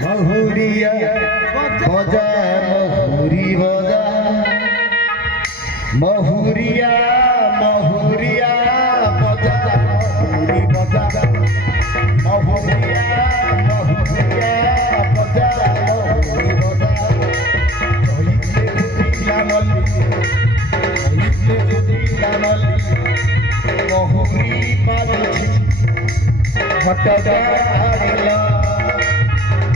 মহুরিয়া বজা মহুরি বজা মহুরিয়া মহুরিয়া বজা মহুরি বজা মহুরিয়া মহুরিয়া বজা মহুরি বজা হইতে উঠিলা মল্লি হইতে উঠিলা মল্লি মহুরি বাজুছি ঘটগাড়িলা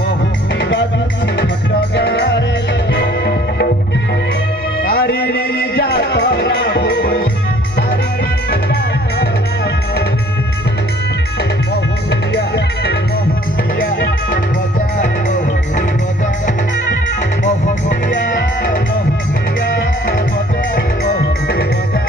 মহুরি বাজুছি ঘটগাড়িলা তারিণী যাতরা বলি তারিণী যাতরা বলি মহুরিয়া মহুরিয়া বজা মহুরি বজা মহুরিয়া মহুরিয়া বজা মহুরি বজা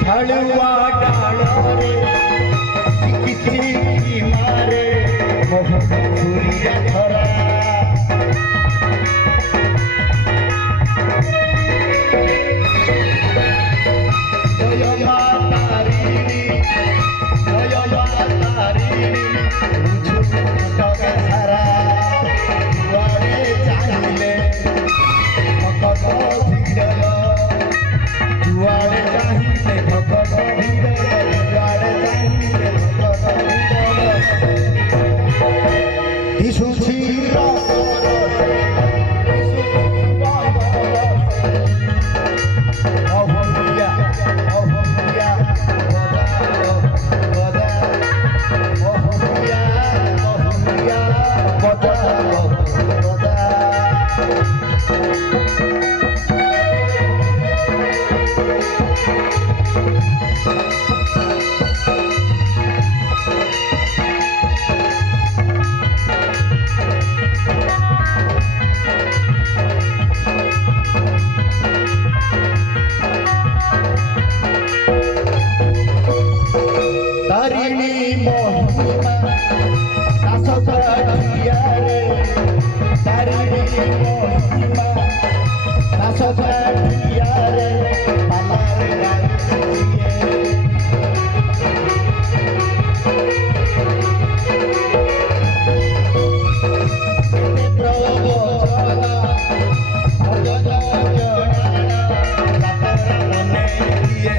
ঝাড়ুয়া ডালরে চিকি চিকি মারে মহুরিয়া ধরা জয় মা তারিণী জয় মা তারিণী বুঝু ঘটগা সারা দুয়ারে চাহিলে ভকত ভিড় দুয়ারে চাহিলে ভকত ভিড় দুয়ারে চাহিলে ভকত ভিড় দিশুছি মহুরিয়া মহুরিয়া বজা বজা মহুরিয়া মহুরিয়া বজা বজা তারিণী মহিমা দাসকাঠিয়ারে তারিণী মহিমা দাসকাঠিয়ারে পালারে গাইছিয়ে প্রবচন ভজন জনানা যাতরা মনে দিয়ে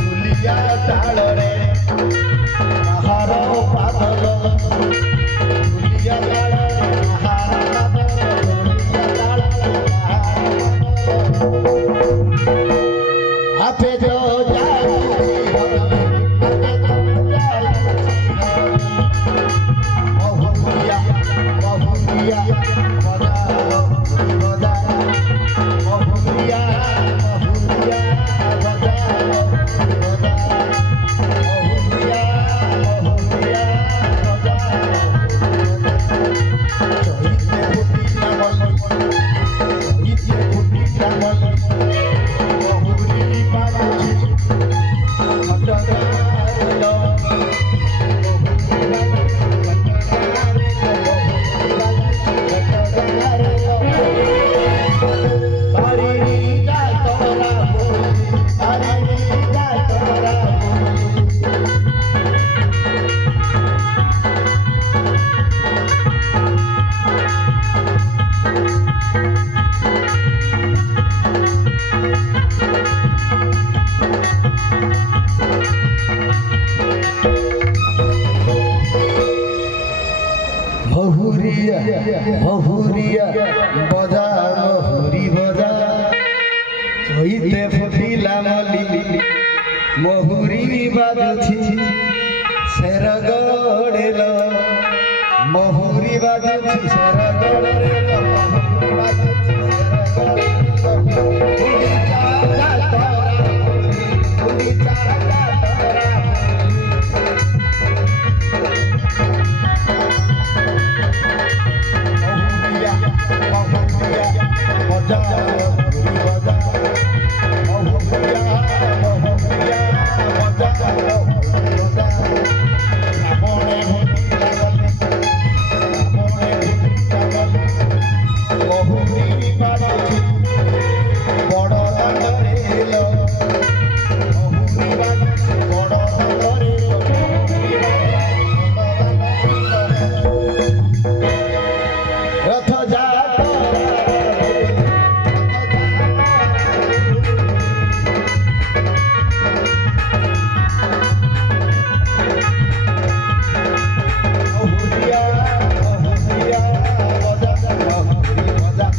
দুলিয়া ডালরে আহার পাতল দুলিয়া ডালরে আহার পাতল দুলিয়া ডালরে আহার পাতল আপে যো যাচ্ছি হলি আপে যো যাচ্ছি হলি মহুরিয়া মহুরিয়া বজা বজা মহুরিয়া মহুরিয়া বজা বজা মহুরিয়া মহুরিয়া বজা চহিতে ফুটিলা মল্লি চহিতে ফুটিলা মল্লি মহুরি বাজুছি ঘটগাড়িলা তারিণী যাতরা বলি তারিণী যাতরা মহুরিয়া মহুরিয়া বজা মহুরি বজা হইতে ফুটিলা মল্লি মহুরি বাজুছি সেরগড়েল মহুরি বাজুছি সেরগড়েল মহুরি বাজুছি সেরগড়েল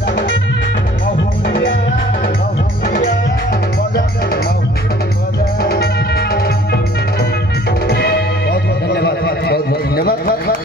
Bye.